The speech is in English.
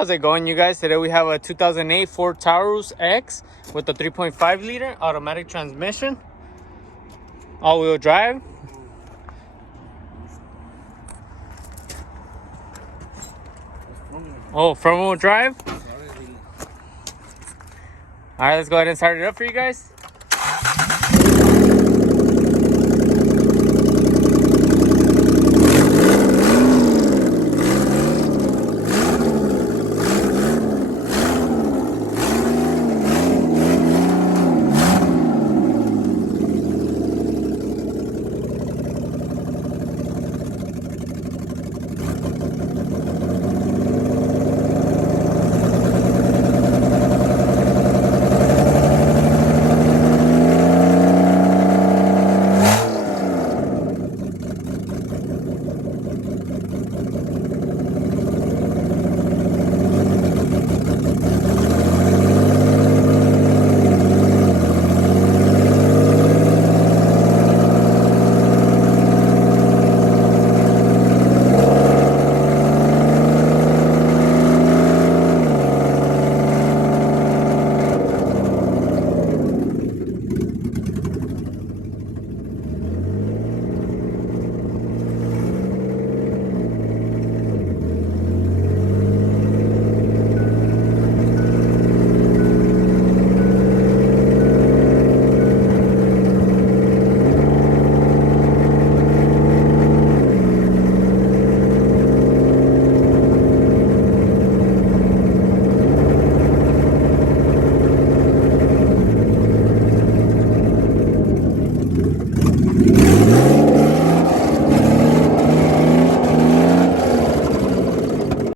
How's it going, you guys? Today we have a 2008 Ford Taurus X with a 3.5 liter automatic transmission, all-wheel drive. Oh, front-wheel drive. All right, let's go ahead and start it up for you guys.